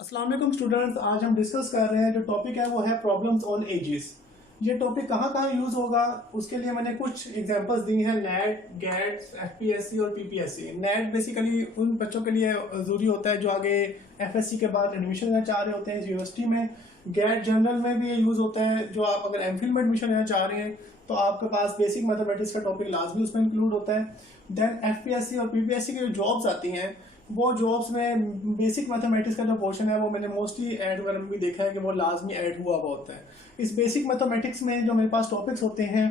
अस्सलाम वालेकुम स्टूडेंट्स। आज हम डिस्कस कर रहे हैं जो टॉपिक है वो है प्रॉब्लम्स ऑन एजेस। ये टॉपिक कहाँ कहाँ यूज होगा उसके लिए मैंने कुछ एग्जांपल्स दी हैं। नेट, गेट, एफपीएससी और पीपीएससी। नेट बेसिकली उन बच्चों के लिए ज़रूरी होता है जो आगे एफएससी के बाद एडमिशन लेना चाह रहे होते हैं यूनिवर्सिटी में। गेट जनरल में भी ये यूज होता है जो आप अगर एमफिल में एडमिशन लेना चाह रहे हैं तो आपके पास बेसिक मैथमेटिक्स का टॉपिक लाजमी उसमें इंक्लूड होता है। देन एफपीएससी और पीपीएससी की जो जॉब्स आती हैं वो जॉब्स में बेसिक मैथमेटिक्स का जो पोर्शन है वो मैंने मोस्टली ऐड वगैरह में भी देखा है कि वो लाजमी ऐड हुआ हुआ होता है। इस बेसिक मैथमेटिक्स में जो मेरे पास टॉपिक्स होते हैं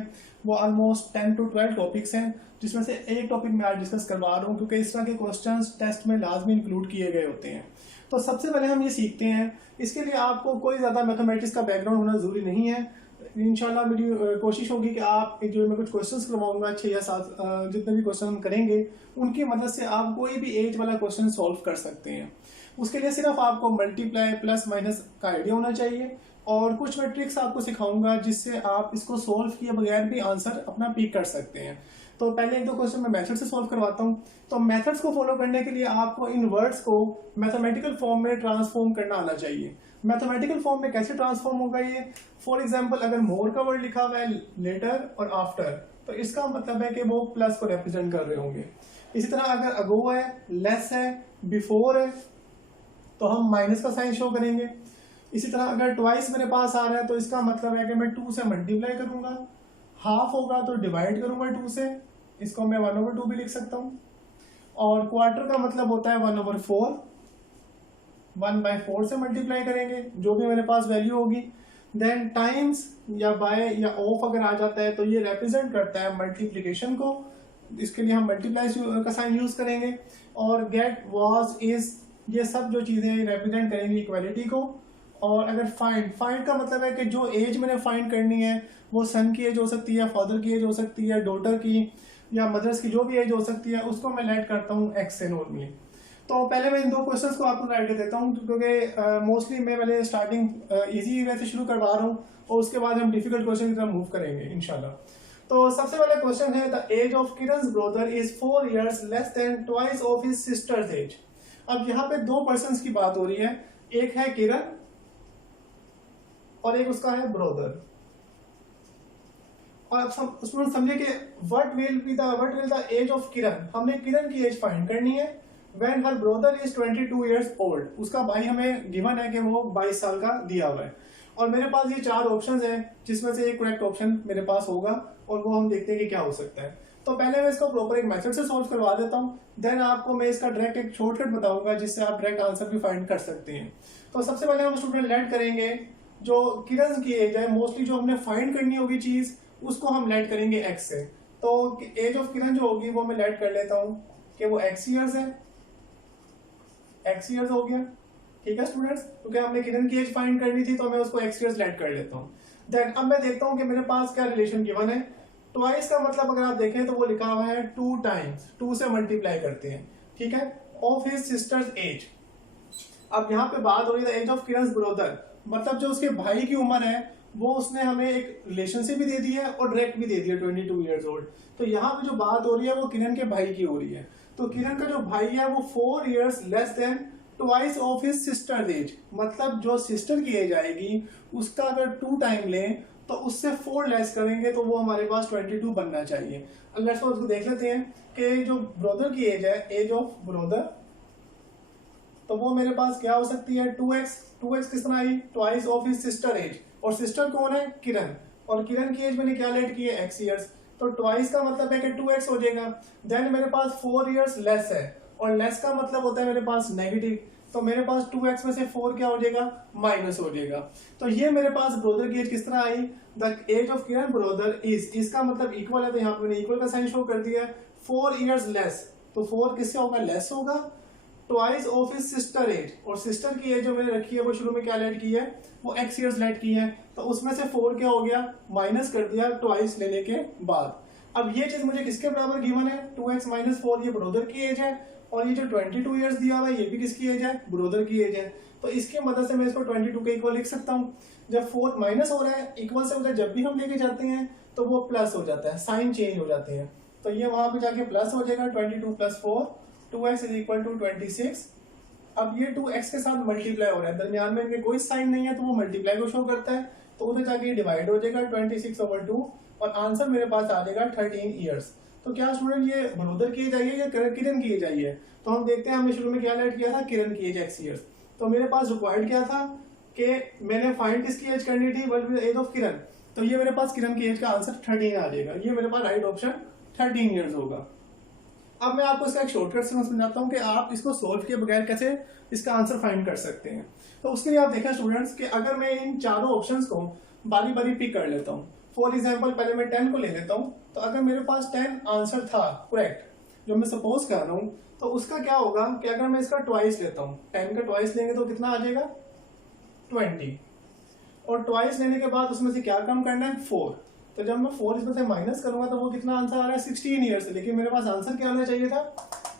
वो ऑलमोस्ट 10 to 12 टॉपिक्स हैं, जिसमें से एक टॉपिक मैं आज डिस्कस करवा रहा हूँ क्योंकि इस तरह के क्वेश्चंस टेस्ट में लाजमी इंक्लूड किए गए होते हैं। तो सबसे पहले हम ये सीखते हैं। इसके लिए आपको कोई ज़्यादा मैथमेटिक्स का बैकग्राउंड होना ज़रूरी नहीं है। इंशाल्लाह मेरी कोशिश होगी कि आप जो मैं कुछ क्वेश्चंस करवाऊंगा 6 या 7 जितने भी क्वेश्चन हम करेंगे उनकी मदद से आप कोई भी एज वाला क्वेश्चन सॉल्व कर सकते हैं। उसके लिए सिर्फ आपको मल्टीप्लाई प्लस माइनस का आइडिया होना चाहिए और कुछ मैं ट्रिक्स आपको सिखाऊंगा जिससे आप इसको सॉल्व किए बगैर भी आंसर अपना पिक कर सकते हैं। तो पहले एक दो क्वेश्चन मैं मेथड से सॉल्व करवाता हूँ। तो मेथड्स को फॉलो करने के लिए आपको इन वर्ड्स को मैथमेटिकल फॉर्म में ट्रांसफॉर्म करना आना चाहिए। मैथमेटिकल फॉर्म में कैसे ट्रांसफॉर्म होगा ये? फॉर एग्जाम्पल अगर मोर का वर्ड लिखा हुआ है लेटर और आफ्टर तो इसका मतलब है कि वो प्लस को रिप्रेजेंट कर रहे होंगे। इसी तरह अगर अगो है, लेस है, बिफोर है तो हम माइनस का साइन शो करेंगे। इसी तरह अगर ट्वाइस मेरे पास आ रहा है तो इसका मतलब है कि मैं 2 से मल्टीप्लाई करूंगा। हाफ होगा तो डिवाइड करूंगा 2 से, इसको मैं 1/2 भी लिख सकता हूँ। और क्वार्टर का मतलब होता है 1/4, 1/4 से मल्टीप्लाई करेंगे जो भी मेरे पास वैल्यू होगी। देन टाइम्स या बाय या ऑफ अगर आ जाता है तो ये रिप्रेजेंट करता है मल्टीप्लिकेशन को, इसके लिए हम मल्टीप्लाई का साइन यूज करेंगे। और गेट, वाज, इज ये सब जो चीजें रिप्रेजेंट करेंगी इक्वालिटी को। और अगर फाइंड, फाइंड का मतलब है कि जो एज मैंने फाइंड करनी है वो सन की एज हो सकती है, फादर की एज हो सकती है, डॉटर की या मदर्स की जो भी एज हो सकती है उसको मैं लेट करता हूँ एक्स से नॉर्मली। तो पहले मैं इन दो क्वेश्चंस को आपको आइडिया देता हूँ क्योंकि मोस्टली मैं पहले स्टार्टिंग इजी वे से शुरू करवा रहा हूँ और उसके बाद हम डिफिकल्ट क्वेश्चन की तरफ मूव करेंगे इंशाल्लाह। तो सबसे पहले क्वेश्चन है द एज ऑफ किरण's brother is 4 years less than twice of his sisters age. अब यहाँ पे दो पर्सन्स की बात हो रही है, एक है किरण और एक उसका है ब्रदर। और अब उसमें समझिए कि what will the age of Kiran, हमने किरण की एज फाइंड करनी है। When her brother is 22 years old, उसका भाई हमें गिवन है कि वो 22 साल का दिया हुआ है। और मेरे पास ये 4 ऑप्शंस हैं जिसमें से एक करेक्ट ऑप्शन मेरे पास होगा और वो हम देखते हैं कि क्या हो सकता है। तो पहले मैं इसको प्रॉपर एक मेथड से सॉल्व करवा देता हूँ, देन आपको मैं इसका डायरेक्ट एक शॉर्टकट बताऊंगा जिससे आप डायरेक्ट आंसर भी फाइंड कर सकते हैं। तो सबसे पहले हम स्टूडेंट लेट करेंगे जो किरण की एज है, मोस्टली जो हमने फाइंड करनी होगी चीज उसको हम लेट करेंगे एक्स से। तो एज ऑफ किरण जो होगी वो मैं लेट कर लेता हूँ कि वो एक्स ईयर्स है, एक्स ईयर्स हो गया। ठीक है स्टूडेंट्स, क्योंकि हमने किरण की एज फाइंड करनी थी तो मैं उसको एक्स ईयर्स लेट कर लेता हूँ। देन अब मैं देखता हूँ कि मेरे पास क्या रिलेशन गिवन है। ट्वाइस का मतलब अगर आप देखें तो वो लिखा हुआ है 2 टाइम्स, 2 से मल्टीप्लाई करते हैं। ठीक है, ऑफ हिज सिस्टर्स एज। अब यहाँ पे बात हो रही है एज ऑफ किरण's ब्रदर, मतलब जो उसके भाई की उम्र है वो उसने हमें एक रिलेशनशिप भी दे दी है और डायरेक्ट भी दे दिया 22 years old। तो यहाँ पे जो बात हो रही है वो किरण के भाई की हो रही है। तो किरण का जो भाई है वो 4 years less than twice of his sister age, मतलब जो सिस्टर की एज आएगी उसका अगर 2 टाइम लें तो उससे 4 लेस करेंगे तो वो हमारे पास 22 बनना चाहिए। अगर इसको देख लेते हैं कि जो ब्रदर की एज है, एज ऑफ ब्रदर, तो वो मेरे पास क्या हो सकती है 2x। 2x किस तरह आई? Twice of his sister age, और सिस्टर कौन है? किरण। और किरण की एज मैंने क्या लेट की है? x years. तो ट्वाइस का मतलब है कि 2x हो जाएगा। देन मेरे पास 4 years लेस है और लेस का मतलब होता है मेरे पास नेगेटिव, तो मेरे पास 2x में से 4 क्या हो जाएगा? माइनस हो जाएगा। तो ये मेरे पास ब्रदर की एज किस तरह आई? The age of Kiran brother is, इसका मतलब इक्वल है तो यहाँ पे मैंने इक्वल का साइन शो कर दिया है। 4 years लेस, तो 4 किससे होगा? लेस होगा twice of his sister age, और सिस्टर की एज जो मैंने रखी है वो शुरू में क्या लेट की है? वो x ईयर्स लेट की है, तो उसमें से 4 क्या हो गया? माइनस कर दिया ट्वाइस लेने के बाद। अब ये चीज मुझे किसके बराबर गिवन है? 2x माइनस 4, ये ब्रदर की एज है, और ये जो 22 years दिया हुआ है ये भी किसकी एज है? ब्रदर की एज है। तो इसकी मदद से मैं इसको 22 के इक्वल लिख सकता हूँ। जब 4 माइनस हो रहा है इक्वल से उधर जब भी हम लेके जाते हैं तो वो प्लस हो जाता है, साइन चेंज हो जाते हैं, तो ये वहां पे जाके प्लस हो जाएगा 22 + 4, 2x = 26। अब ये 2x के साथ मल्टीप्लाई हो रहा है, दरमियान में इनके कोई साइन नहीं है तो वो मल्टीप्लाई को शो करता है, तो उधर जाके डिवाइड हो जाएगा 26/2 और आंसर मेरे पास आ जाएगा 13 ईयर्स। तो क्या स्टूडेंट ये ब्रोदर की एज आई है या किरण की एज आई है? तो हम देखते हैं, हमने शुरू में क्या लेट किया था, किरण की एज x ईयर्स। तो मेरे पास रिक्वायर्ड क्या था कि मैंने फाइंड किसकी एज करनी थी, what will the age of Kiran. तो ये मेरे पास किरण की एज का आंसर 13 आ जाएगा, ये मेरे पास राइट ऑप्शन 13 ईयर्स होगा। अब मैं आपको इसका एक शॉर्टकट से समझाता हूँ कि आप इसको सोल्व किए बगैर कैसे इसका आंसर फाइंड कर सकते हैं। तो उसके लिए आप देखें स्टूडेंट्स कि अगर मैं इन चारों ऑप्शंस को बारी बारी पिक कर लेता हूँ, फॉर एग्जांपल पहले मैं 10 को ले लेता हूँ, तो अगर मेरे पास 10 आंसर था करेक्ट जो मैं सपोज कर रहा हूँ, तो उसका क्या होगा कि अगर मैं इसका ट्वाइस लेता हूँ, 10 का ट्वाइस लेंगे तो कितना आ जाएगा 20, और ट्वाइस लेने के बाद उसमें से क्या कम करना है 4, तो जब मैं 4 इसमें से माइनस करूंगा तो वो कितना आंसर आ रहा है 16 ईयर्स, लेकिन मेरे पास आंसर क्या होना चाहिए था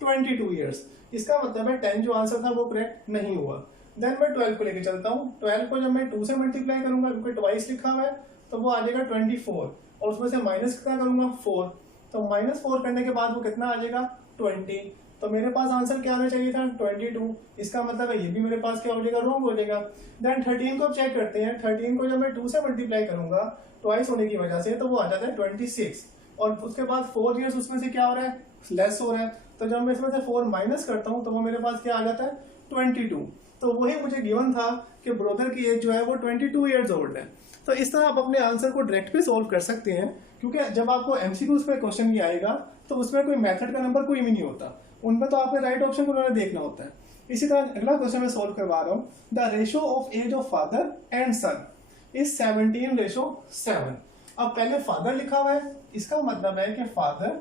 22 ईयर्स। इसका मतलब है 10 जो आंसर था वो करेक्ट नहीं हुआ। देन मैं 12 को लेके चलता हूँ, 12 को जब मैं 2 से मल्टीप्लाई करूंगा क्योंकि ट्वाइस लिखा हुआ है तो वो आ जाएगा 24, और उसमें से माइनस कितना करूंगा 4, तो -4 करने के बाद वो कितना आ जाएगा 20, तो मेरे पास आंसर क्या आना चाहिए था 22। इसका मतलब है ये भी मेरे पास क्या हो जाएगा रॉन्ग हो जाएगा। देन 13 को अब चेक करते हैं, 13 को जब मैं 2 से मल्टीप्लाई करूंगा ट्वाइस होने की वजह से तो वो आ जाता है 26, और उसके बाद 4 ईयर्स उसमें से क्या हो रहा है लेस हो रहा है, तो जब मैं इसमें से 4 माइनस करता हूँ तो वो मेरे पास क्या आ जाता है 22। तो वही मुझे गिवन था कि ब्रोदर की एज जो है वो 22 ईयर्स ओल्ड है। तो इस तरह आप अपने आंसर को डायरेक्ट भी सोल्व कर सकते हैं, क्योंकि जब आपको एमसीक्यूज पे क्वेश्चन भी आएगा तो उसमें कोई मेथड का नंबर कोई भी नहीं होता, उनमें तो आपके राइट ऑप्शन को उन्होंने देखना होता है। इसी तरह अगला क्वेश्चन मैं सोल्व करवा रहा हूँ, the ratio of age of father and son is 17:7। अब पहले फादर लिखा हुआ है, इसका मतलब है कि फादर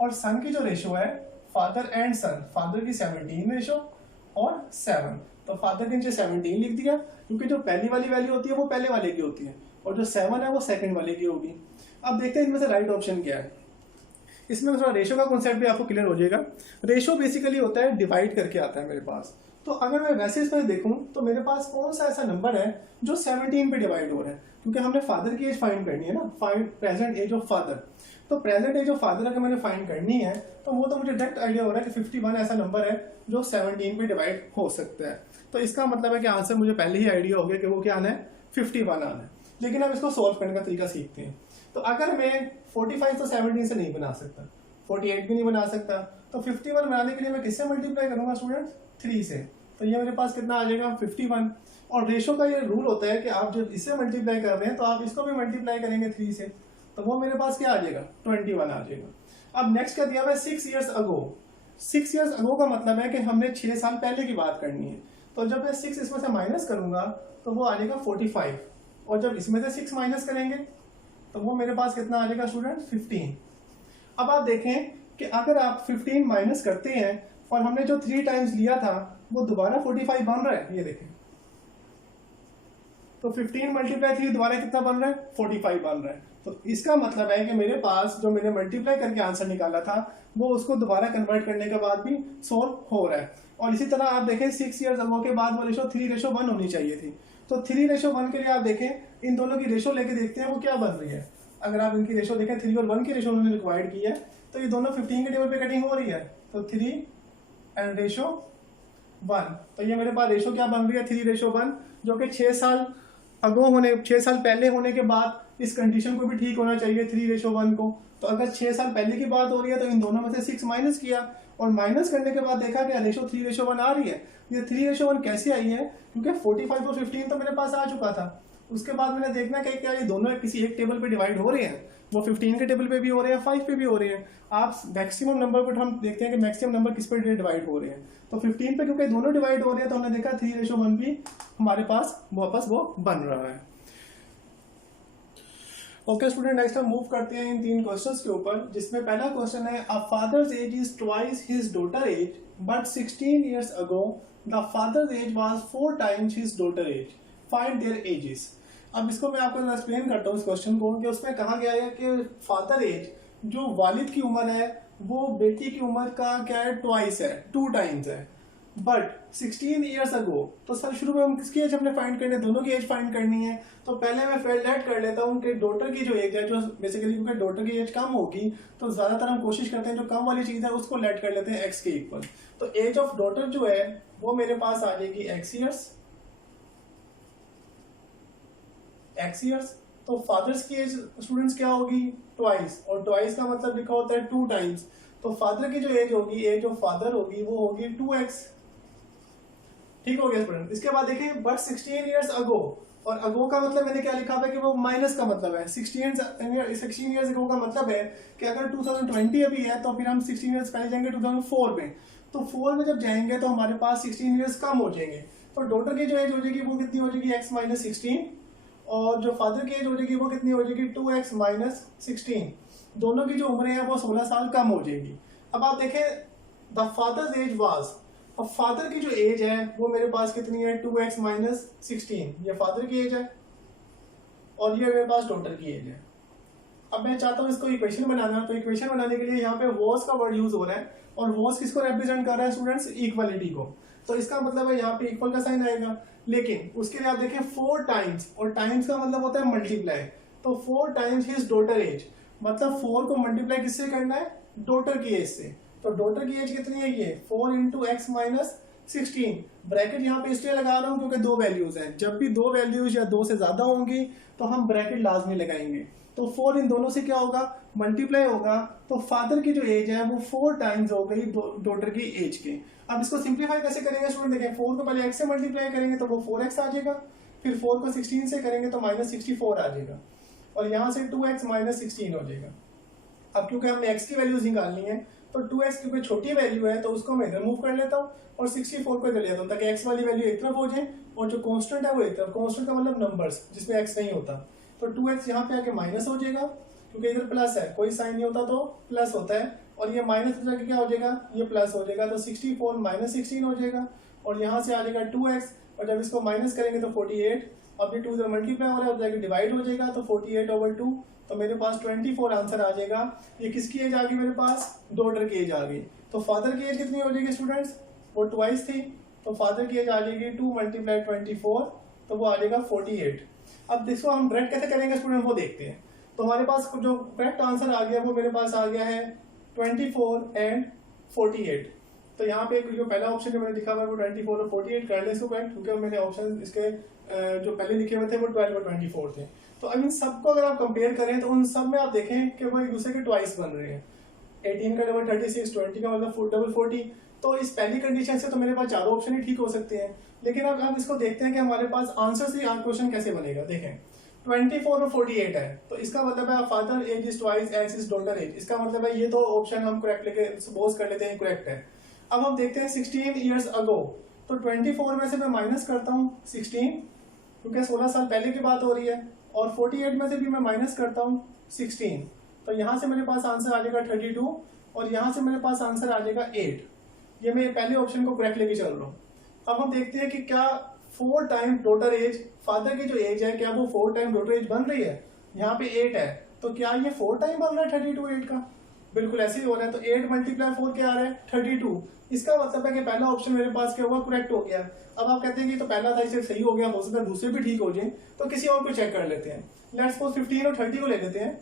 और सन की जो रेशियो है, फादर एंड सन, फादर की 17 रेशियो और 7, तो फादर के नीचे 17 लिख दिया, क्योंकि जो पहली वाली वैल्यू होती है वो पहले वाले की होती है और जो 7 है वो सेकंड वाले की होगी। अब देखते हैं इनमें से राइट ऑप्शन क्या है। इसमें थोड़ा रेशियो का कॉन्सेप्ट भी आपको क्लियर हो जाएगा। रेशियो बेसिकली होता है डिवाइड करके आता है मेरे पास, तो अगर मैं वैसे इसमें देखूं तो मेरे पास कौन सा ऐसा नंबर है जो 17 पे डिवाइड हो रहा है, क्योंकि हमने फादर की एज फाइंड करनी है ना, find present age of father. तो प्रेजेंट एज ऑफ फादर अगर मैंने फाइंड करनी है तो वो तो मुझे डायरेक्ट आइडिया हो रहा है कि 51 ऐसा नंबर है जो 17 पे डिवाइड हो सकता है। तो इसका मतलब है कि आंसर मुझे पहले ही आइडिया हो गया कि वो क्या आना है 51 आना है। लेकिन अब इसको सोल्व करने का तरीका सीखते हैं। तो अगर मैं 45 तो 17 से नहीं बना सकता, 48 भी नहीं बना सकता, तो 51 बनाने के लिए मैं किससे मल्टीप्लाई करूंगा स्टूडेंट्स 3 से, तो ये मेरे पास कितना आ जाएगा 51। और रेशो का ये रूल होता है कि आप जब इससे मल्टीप्लाई कर रहे हैं तो आप इसको भी मल्टीप्लाई करेंगे 3 से, तो वो मेरे पास क्या आ जाएगा 21 आ जाएगा। अब नेक्स्ट क्या दिया हुआ है 6 ईयर्स अगो। 6 ईयर्स अगो का मतलब है कि हमने 6 साल पहले की बात करनी है, तो जब मैं 6 इसमें से माइनस करूंगा तो वो आ जाएगा 45, और जब इसमें से 6 माइनस करेंगे तो वो मेरे पास कितना आ जाएगा स्टूडेंट 15। अब आप देखें कि अगर आप 15 माइनस करते हैं और हमने जो 3 टाइम्स लिया था वो दोबारा 45 बन रहा है, ये देखें, तो 15 मल्टीप्लाई 3 दोबारा कितना बन रहा है 45 बन रहा है। तो इसका मतलब है कि मेरे पास जो मैंने मल्टीप्लाई करके आंसर निकाला था वो उसको दोबारा कन्वर्ट करने के बाद भी सोल्व हो रहा है। और इसी तरह आप देखें 6 ईयर्स अगो के बाद वो रेशो 3:1 होनी चाहिए थी, तो 3:1 के लिए आप देखें इन दोनों की रेशो लेके देखते हैं वो क्या बन रही है। अगर आप इनकी रेशो देखें 3 और 1 की रेशो उन्होंने रिक्वायर्ड की है, तो ये दोनों 15 के टेबल पे कटिंग हो रही है, तो 3 एंड रेशो 1, तो ये मेरे पास रेशो क्या बन रही है 3:1, जो कि 6 साल अगो होने 6 साल पहले होने के बाद इस कंडीशन को भी ठीक होना चाहिए 3:1 को। तो अगर 6 साल पहले की बात हो रही है तो इन दोनों में से 6 माइनस किया और माइनस करने के बाद देखा कि रेशो 3:1 आ रही है। ये 3:1 कैसे आई है, क्योंकि 45 और 15 तो मेरे पास आ चुका था। उसके बाद मैंने देखना कि क्या ये दोनों किसी एक टेबल पे डिवाइड हो रहे हैं, वो 15 के टेबल पे भी हो रहे हैं 5 पे भी हो रहे हैं। आप मैक्सिमम नंबर पर हम देखते हैं कि मैक्सिमम नंबर किस पे डिवाइड हो रहे हैं, तो 15 पे क्योंकि दोनों डिवाइड हो रहे हैं तो हमने देखा 3:1 भी हमारे पास वापस वो बन रहा है। ओके स्टूडेंट, नेक्स्ट हम मूव करते हैं इन 3 क्वेश्चंस के ऊपर, जिसमें पहला क्वेश्चन है a father's age is twice his daughter age but 16 years ago the father's age was 4 times his daughter age, find their ages. अब इसको मैं आपको एक्सप्लेन करता हूँ इस क्वेश्चन को, कि उसमें कहा गया है कि फादर एज जो वालिद की उम्र है वो बेटी की उम्र का क्या है ट्वाइस है, 2 टाइम्स है, बट 16 ईयर्स अगो। तो सर शुरू में हम किसकी एज हमने फाइंड करनी है, दोनों की एज फाइंड करनी है। तो पहले मैं लेट कर लेता हूँ कि डॉटर की जो एज है, जो बेसिकली क्योंकि डॉटर की एज कम होगी तो ज्यादातर हम कोशिश करते हैं जो कम वाली चीज है उसको लेट कर लेते हैं एक्स के इक्वल। तो एज ऑफ डॉटर जो है वो मेरे पास आ जाएगी x ईयर्स। तो फादर्स की एज स्टूडेंट्स क्या होगी, ट्वाइस, और ट्वाइस का मतलब लिखा होता है 2 टाइम्स। तो फादर की जो एज होगी, एज ऑफ फादर होगी वो होगी 2x। ठीक हो गया स्टूडेंट। इसके बाद देखिए बट 16 ईयर्स अगो, और अगो का मतलब मैंने क्या लिखा है कि वो माइनस का मतलब है। 16 ईयर्स अगो का मतलब है कि अगर 2020 अभी है तो फिर हम 16 ईयर्स पहले जाएंगे 2004 में। तो 4 में जब जाएंगे तो हमारे पास 16 ईयर्स कम हो जाएंगे। तो डॉटर की जो एज हो जाएगी वो कितनी हो जाएगी, x माइनस 16, और जो फादर की एज हो जाएगी वो कितनी हो जाएगी, 2x माइनस 16। दोनों की जो उम्र है वो 16 साल कम हो जाएगी। अब आप देखें द फादर्स एज वाज, अब फादर की जो एज है वो मेरे पास कितनी है, 2x माइनस 16, ये फादर की एज है और ये मेरे पास डॉटर की एज है। अब मैं चाहता हूं इसको इक्वेशन बनाना, तो इक्वेशन बनाने के लिए यहाँ पे वॉस का वर्ड यूज हो रहा है, और वॉस किसको रिप्रेजेंट कर रहा है स्टूडेंट्स, इक्वलिटी को। तो इसका मतलब है यहाँ पे इक्वल का साइन आएगा, लेकिन उसके लिए आप देखें 4 टाइम्स, और टाइम्स का मतलब होता है मल्टीप्लाई। तो 4 टाइम्स हिज डॉटर एज, मतलब 4 को मल्टीप्लाई किससे करना है, डॉटर की एज से। तो डॉटर की एज कितनी है, ये 4 इंटू एक्स माइनस 16। ब्रैकेट यहाँ पे इसलिए लगा रहा हूँ क्योंकि 2 वैल्यूज हैं, जब भी 2 वैल्यूज या 2 से ज्यादा होंगी तो हम ब्रैकेट लाजमी लगाएंगे। तो 4 इन दोनों से क्या होगा, मल्टीप्लाई होगा। तो फादर की जो एज है वो 4 टाइम्स हो गई डॉटर की एज के। अब इसको सिंप्लीफाई कैसे करेंगे स्टूडेंट, देखें 4 को पहले x से मल्टीप्लाई करेंगे तो वो 4x आ जाएगा, फिर 4 को 16 से करेंगे तो माइनस 64 आ जाएगा, और यहाँ से 2x माइनस 16 हो जाएगा। अब क्योंकि हमने x की वैल्यूज निकालनी है तो 2x क्योंकि छोटी वैल्यू है तो उसको मैं इधर मूव कर लेता हूँ और 64 को इधर ले आता हूँ, ताकि x वाली वैल्यू एक तरफ हो जाए और जो कांस्टेंट है वो एक तरफ। कांस्टेंट का मतलब नंबर्स जिसमें x नहीं होता। तो 2x यहाँ पे आके माइनस हो जाएगा, क्योंकि इधर प्लस है, कोई साइन नहीं होता तो प्लस होता है, और ये माइनस हो जाके क्या हो जाएगा, ये प्लस हो जाएगा। तो 64 माइनस 16 हो जाएगा, और यहाँ से आ जाएगा 2x, और जब इसको माइनस करेंगे तो 48। अब ये 2 इधर मल्टीप्लाई हो रहा है, जाके डिवाइड हो जाएगा, तो 48/2, तो मेरे पास 24 आंसर आ जाएगा। ये किसकी एज आ गई मेरे पास, डॉटर की एज आ गई। तो फादर की एज कितनी हो जाएगी स्टूडेंट्स, वो ट्वाइस थी, तो फादर की एज आ जाएगी 2 मल्टीप्लाई 24, तो वो आ जाएगा 48। अब देखो हम डायरेक्ट कैसे करेंगे स्टूडेंट, वो देखते हैं। तो हमारे पास जो करेक्ट आंसर आ गया वो मेरे पास आ गया है 24 एंड 48। तो यहाँ पे जो पहला ऑप्शन जो मैंने लिखा हुआ है वो 24 और 48 कर लें इसको करेक्ट, क्योंकि मैंने ऑप्शन इसके जो पहले लिखे हुए थे वो 12 और 24 थे। तो अब इन सबको अगर आप कंपेयर करें तो उन सब में आप देखें कि वो एक दूसरे के ट्वाइस बन रहे हैं। 18 का डबल 36, 20 का मतलब डबल 40। तो इस पहली कंडीशन से तो मेरे पास चारों ऑप्शन ही ठीक हो सकते हैं। लेकिन अब हम इसको देखते हैं कि हमारे पास आंसर से क्वेश्चन कैसे बनेगा। देखें 24 और 48 है, तो इसका मतलब है father age is twice x is daughter age. इसका मतलब है ये तो ऑप्शन हम करेक्ट लेके सपोज कर लेते हैं करेक्ट है। अब हम देखते हैं 16 ईयर्स अगो, तो 24 में से मैं माइनस करता हूँ 16, क्योंकि 16 साल पहले की बात हो रही है, और 48 में से भी मैं माइनस करता हूँ 16, तो यहाँ से मेरे पास आंसर आ जाएगा 32, और यहाँ से मेरे पास आंसर आ जाएगा 8। ये मैं पहले ऑप्शन को करेक्ट लेके चल रहा हूँ। अब हम देखते हैं कि क्या 4 टाइम डॉटर एज, फादर की जो एज है क्या वो 4 टाइम डॉटर एज बन रही है। यहाँ पे 8 है, तो क्या ये 4 टाइम बन रहा है 32 8 का, बिल्कुल ऐसे ही हो रहा है। तो 8 मल्टीप्लाई 4 क्या आ रहा है 32। इसका मतलब है कि पहला ऑप्शन मेरे पास क्या हुआ, करेक्ट हो गया। अब आप कहते हैं कि तो पहला था इसे सही हो गया, हो सकता है दूसरे भी ठीक हो जाए, तो किसी और को चेक कर लेते हैं। लेट्स सपोज 15 और 30 को ले लेते हैं।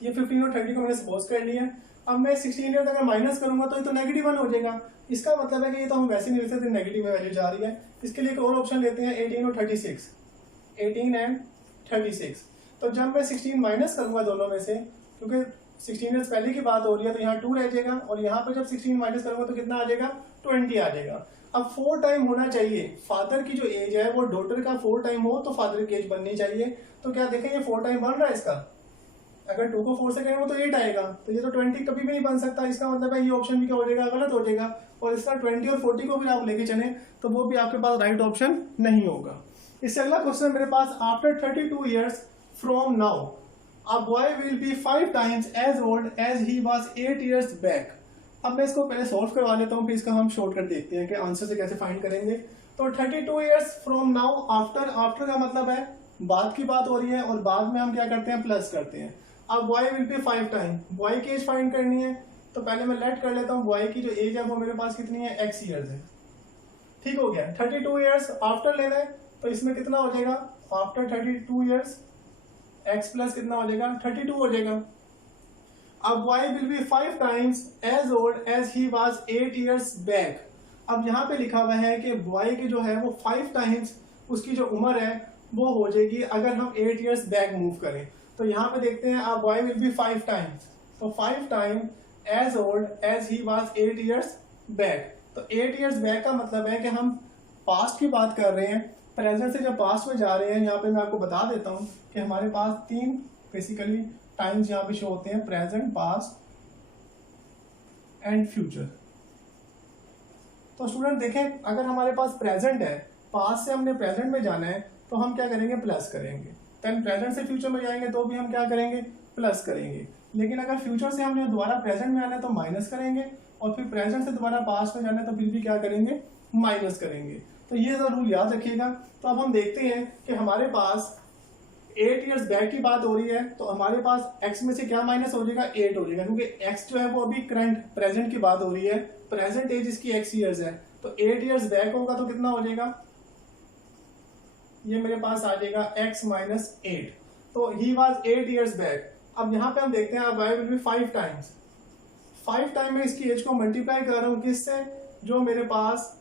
ये 15 और 30 को मैंने सपोज कर लिया। अब मैं 16 अगर माइनस करूंगा तो ये तो नेगेटिव 1 हो जाएगा। इसका मतलब है कि ये तो हम वैसे नहीं ले सकते, नेगेटिव में वैल्यू जा रही है। इसके लिए एक और ऑप्शन लेते हैं 18 और 36, 18 एंड 36। तो जब मैं 16 माइनस करूंगा दोनों में से, क्योंकि 16 ईयर्स पहले की बात हो रही है, तो यहाँ 2 रह जाएगा, और यहाँ पे जब 16 माइनस करूंगा तो कितना आ जाएगा 20 आ जाएगा। अब 4 टाइम होना चाहिए, फादर की जो एज है वो डॉटर का 4 टाइम हो तो फादर की एज बननी चाहिए। तो क्या देखें ये 4 टाइम बन रहा है इसका, अगर 2 को 4 से करेंगे तो 8 आएगा, तो ये तो 20 कभी भी नहीं बन सकता। इसका मतलब है ये ऑप्शन भी क्या हो जाएगा, गलत हो जाएगा। और इसका 20 और 40 को भी आप लेके चले तो वो भी आपके पास राइट ऑप्शन नहीं होगा। इससे अगला क्वेश्चन मेरे पास, after 32 years from now a boy will be 5 times as old as he was 8 years back. अब मैं इसको पहले सॉल्व करवा लेता हूँ, फिर इसका हम शॉर्टकट देखते हैं कि आंसर से कैसे फाइंड करेंगे। तो 32 years from now, after, after का मतलब है बाद की बात हो रही है, और बाद में हम क्या करते हैं प्लस करते हैं। अब boy will be 5 time, boy की एज फाइंड करनी है, तो पहले मैं लेट कर लेता हूँ बॉय की जो एज है वो मेरे पास कितनी है, x ईयर्स है। ठीक हो गया। 32 ईयर्स आफ्टर लेना है, तो इसमें कितना हो जाएगा, आफ्टर 32 ईयर्स x प्लस कितना हो जाएगा 32 हो जाएगा। अब y will be 5 times as old as he was 8 years back. अब यहाँ पे लिखा हुआ है कि बॉय की जो है वो 5 टाइम्स उसकी जो उम्र है वो हो जाएगी अगर हम 8 ईयर्स बैक मूव करें। तो यहाँ पे देखते हैं अब बॉय विल बी 5 टाइम्स, तो 5 time as old as he was 8 years back. तो 8 ईयर्स बैक का मतलब है कि हम पास्ट की बात कर रहे हैं, प्रेजेंट से जब पास्ट में जा रहे हैं। यहाँ पे मैं आपको बता देता हूँ कि हमारे पास 3 बेसिकली टाइम्स यहाँ पे शो होते हैं, प्रेजेंट, पास्ट एंड फ्यूचर। तो स्टूडेंट देखें, अगर हमारे पास प्रेजेंट है, पास्ट से हमने प्रेजेंट में जाना है, तो हम क्या करेंगे, प्लस करेंगे। देन प्रेजेंट से फ्यूचर में जाएंगे तो भी हम क्या करेंगे, प्लस करेंगे। लेकिन अगर फ्यूचर से हमने दोबारा प्रेजेंट में आना है तो माइनस करेंगे, और फिर प्रेजेंट से दोबारा पास्ट में जाना है तो फिर भी क्या करेंगे, माइनस करेंगे। तो ये रूल याद रखिएगा। तो अब हम देखते हैं कि हमारे पास 8 ईयर्स बैक की बात हो रही है, तो हमारे पास x में से क्या माइनस हो जाएगा, 8 हो जाएगा, क्योंकि x जो है वो अभी करंट प्रेजेंट की बात हो रही है, प्रेजेंट एज इसकी x ईयर्स है। तो 8 ईयर्स बैक होगा तो कितना हो जाएगा, ये मेरे पास आ जाएगा x माइनस 8। तो ही वाज 8 ईयर्स बैक। अब यहाँ पे हम देखते हैं अब y will be 5 times. 5 time में इसकी एज को मल्टीप्लाई कर रहा हूँ किससे, जो मेरे पास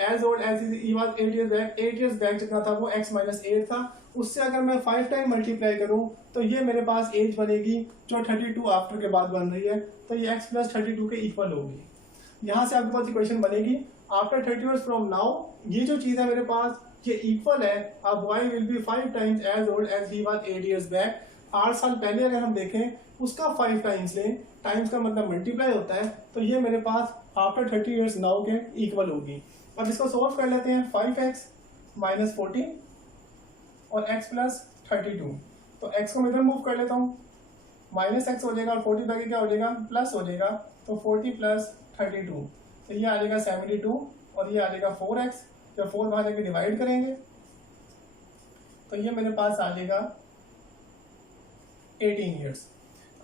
age old as he was 8 years back, 8 years back जितना था वो x माइनस 8 था, उससे अगर मैं 5 टाइम मल्टीप्लाई करूं तो ये मेरे पास एज बनेगी जो 32 आफ्टर के बाद बन रही है, तो ये x प्लस 32 के इक्वल होगी। यहां से आपके पास इक्वेशन बनेगी आफ्टर 30 ईयर्स फ्रॉम नाउ, ये जो चीज है मेरे पास ये इक्वल है। अब y will be 5 times as old as he was 8 years back. 8 साल पहले अगर हम देखें उसका 5 टाइम्स लें, टाइम्स का मतलब मल्टीप्लाई होता है, तो ये मेरे पास आफ्टर 30 ईयर्स नाउ के इक्वल होगी। अब इसको सॉल्व कर लेते हैं, 5x माइनस 40 और x प्लस 32। तो x को मैं इधर मूव कर लेता हूँ, माइनस x हो जाएगा और 40 बाकी क्या हो जाएगा, प्लस हो जाएगा, तो 40 प्लस 32, तो ये आ जाएगा 72 और ये आ जाएगा 4x। जब 4 बाहर जाके डिवाइड करेंगे तो ये मेरे पास आ जाएगा 18 ईयर्स।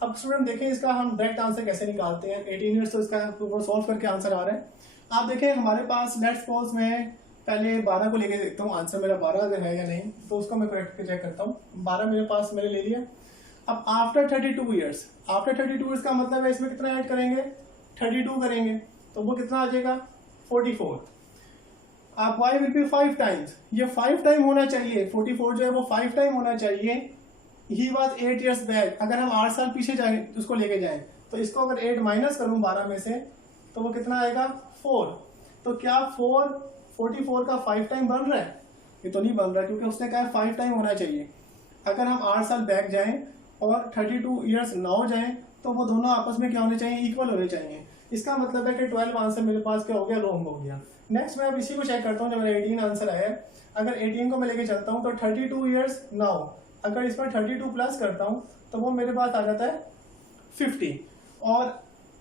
अब स्टूडेंट देखें इसका हम डायरेक्ट आंसर कैसे निकालते हैं। 18 ईयर्स तो इसका सॉल्व करके आंसर आ रहा है। आप देखें हमारे पास लेट्स सपोज मैं पहले 12 को लेके देखता हूँ आंसर मेरा 12 अगर है या नहीं, तो उसको मैं करेक्ट चेक करता हूँ। 12 मेरे पास मैंने ले लिया। अब आफ्टर 32 ईयर्स, आफ्टर 32 ईयर्स का मतलब है इसमें कितना ऐड करेंगे, 32 करेंगे, तो वो कितना आ जाएगा, 44। आप y विल बी 5 टाइम्स, ये 5 टाइम होना चाहिए, 44 जो है वो 5 टाइम होना चाहिए। ही वाज 8 ईयर्स बैक, अगर हम 8 साल पीछे जाए उसको लेके जाएं, तो इसको अगर 8 माइनस करूं 12 में से, तो वो कितना आएगा, 4। तो क्या 44 का 5 टाइम बन रहा है, ये तो नहीं बन रहा, क्योंकि उसने कहा 5 टाइम होना चाहिए। अगर हम 8 साल बैक जाएं और 32 ईयर्स नाउ जाएं, तो वो दोनों आपस में क्या होने चाहिए, इक्वल होने चाहिए। इसका मतलब है कि 12 आंसर मेरे पास क्या हो गया, रॉन्ग हो गया। नेक्स्ट मैं अब इसी को चेक करता हूँ, जब मेरा 18 आंसर आया है। अगर 18 को मैं लेके चलता हूँ तो 32 ईयर्स नाउ, अगर इसमें 32 प्लस करता हूँ तो वो मेरे पास आ जाता है 50। और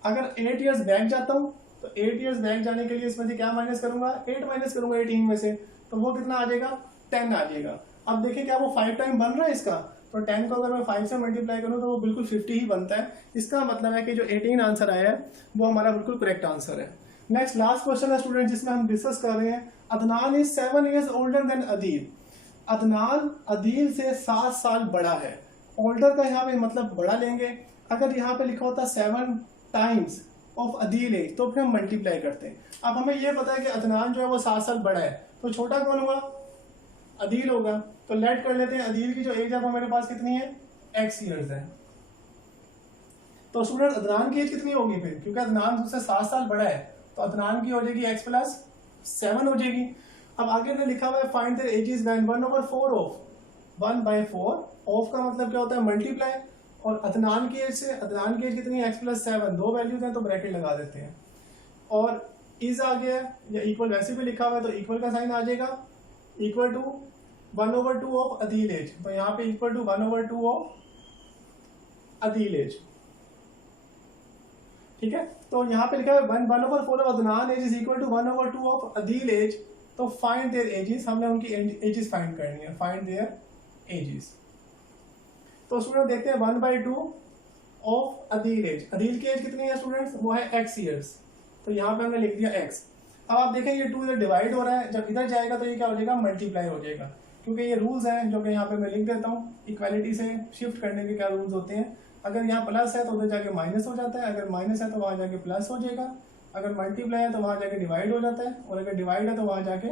अगर 8 ईयर्स बैक जाता हूँ तो 8 ईयर्स बैक जाने के लिए इसमें से क्या माइनस करूंगा, 8 माइनस करूंगा 18 में से, तो वो कितना आ जाएगा, 10 आ जाएगा। अब देखिए क्या वो 5 टाइम बन रहा है इसका, तो 10 को अगर मैं 5 से मल्टीप्लाई करूं तो वो बिल्कुल 50 ही बनता है। इसका मतलब है कि जो 18 आंसर आया है वो हमारा बिल्कुल करेक्ट आंसर है। नेक्स्ट लास्ट क्वेश्चन है स्टूडेंट, जिसमें हम डिस्कस कर रहे हैं, Adnan is 7 years older than Adeel. Adnan Adeel से 7 साल बड़ा है। ओल्डर का यहाँ पे मतलब बड़ा लेंगे। अगर यहाँ पे लिखा होता 7 टाइम्स ऑफ अदील एज, तो फिर हम मल्टीप्लाई करते हैं। अब हमें यह पता है कि अदनान जो है वो 7 साल बड़ा है, तो छोटा कौन होगा, अदील होगा। तो लेट कर लेते हैं, अदील की जो एज है वो मेरे पास कितनी है, x ईयर्स है। तो स्टूडेंट अदनान की एज कितनी होगी फिर, क्योंकि अदनान उससे 7 साल बड़ा है, तो अदनान की हो जाएगी x प्लस 7 हो जाएगी। अब आगे ने लिखा हुआ है find their edges when 1/4 of 1/4 of का मतलब क्या होता है, मल्टीप्लाई। और अदनान की एज से, अदनान की एज कितनी है, x प्लस 7, दो वैल्यूज हैं तो ब्रैकेट लगा देते हैं। और इज आ गया या इक्वल वैसे भी लिखा हुआ है तो इक्वल का साइन आ जाएगा, equal to 1/2 of Adeel age, तो यहाँ पे equal to 1/2 of Adeel age. ठीक है, तो यहाँ पे लिखा है 1/4 of Adnan age is equal to 1/2 of Adeel age. तो फाइंड देयर एजेस, हमने उनकी एजेस फाइंड करनी है, फाइंड देयर एजेस। तो स्टूडेंट देखते हैं 1/2 ऑफ अदील एज। अदील की एज कितनी है स्टूडेंट्स, वो है x ईयर्स, तो यहाँ पे हमने लिख दिया x। अब आप देखें ये 2 इधर डिवाइड हो रहा है, जब इधर जाएगा तो ये क्या हो जाएगा, मल्टीप्लाई हो जाएगा, क्योंकि ये रूल्स हैं जो कि यहाँ पे मैं लिख देता हूँ। इक्वालिटी से शिफ्ट करने के क्या रूल्स होते हैं, अगर यहाँ प्लस है तो उधर जाके माइनस हो जाता है, अगर माइनस है तो वहां जाके प्लस हो जाएगा, अगर मल्टीप्लाई है तो वहाँ जाके डिवाइड हो जाता है, और अगर डिवाइड है तो वहाँ जाके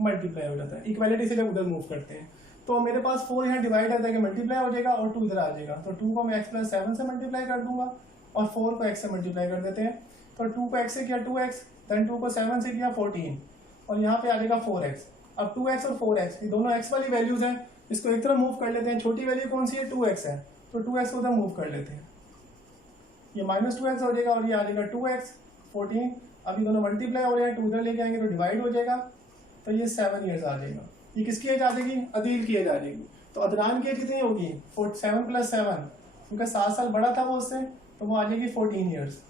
मल्टीप्लाई हो जाता है। इक्वालिटी से जब उधर मूव करते हैं तो मेरे पास 4 यहाँ डिवाइड आता है कि मल्टीप्लाई हो जाएगा और 2 इधर आ जाएगा, तो 2 को मैं x प्लस 7 से मल्टीप्लाई कर दूंगा और 4 को x से मल्टीप्लाई कर देते हैं। तो 2 को x से किया 2x, देन 2 को 7 से किया 14, और यहाँ पे आ जाएगा 4x। अब 2x और 4x ये दोनों x वाली वैल्यूज हैं, इसको एक तरफ मूव कर लेते हैं। छोटी वैल्यू कौन सी है, 2x है, तो 2x को उधर मूव कर लेते हैं, ये -2x हो जाएगा और ये आ जाएगा 2x 14। अभी दोनों मल्टीप्लाई हो रहे हैं, 2 उधर लेके आएंगे तो डिवाइड हो जाएगा, तो ये 7 ईयर्स आ जाएगा। ये किसकी एज आ जाएगी, अदील की एज आ जाएगी। तो अदनान की एज कितनी होगी, 7 + 7, क्योंकि 7 साल बड़ा था वो उससे, तो वो आ जाएगी 14 ईयर्स।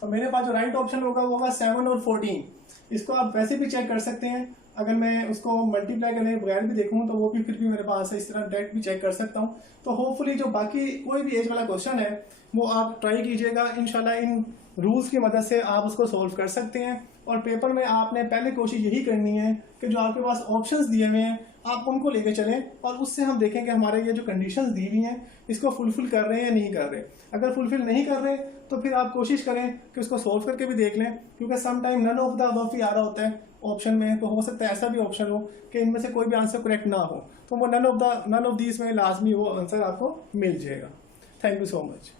तो मेरे पास जो राइट ऑप्शन होगा वो होगा 7 और 14। इसको आप वैसे भी चेक कर सकते हैं, अगर मैं उसको मल्टीप्लाई करने के बगैर भी देखूं तो वो भी फिर भी मेरे पास है, इस तरह डायरेक्ट भी चेक कर सकता हूं। तो होपफुली जो बाकी कोई भी एज वाला क्वेश्चन है वो आप ट्राई कीजिएगा, इंशाल्लाह इन रूल्स की मदद से आप उसको सोल्व कर सकते हैं। और पेपर में आपने पहले कोशिश यही करनी है कि जो आपके पास ऑप्शंस दिए हुए हैं आप उनको लेके चलें, और उससे हम देखें कि हमारे ये जो कंडीशंस दी हुई हैं इसको फुलफिल कर रहे हैं या नहीं कर रहे। अगर फुलफिल नहीं कर रहे तो फिर आप कोशिश करें कि उसको सोल्व करके भी देख लें, क्योंकि some time none of the above भी आ रहा होता है ऑप्शन में, तो हो सकता है ऐसा भी ऑप्शन हो कि इनमें से कोई भी आंसर करेक्ट ना हो, तो वो नन ऑफ दीज में लाजमी वो आंसर आपको मिल जाएगा। Thank you so much.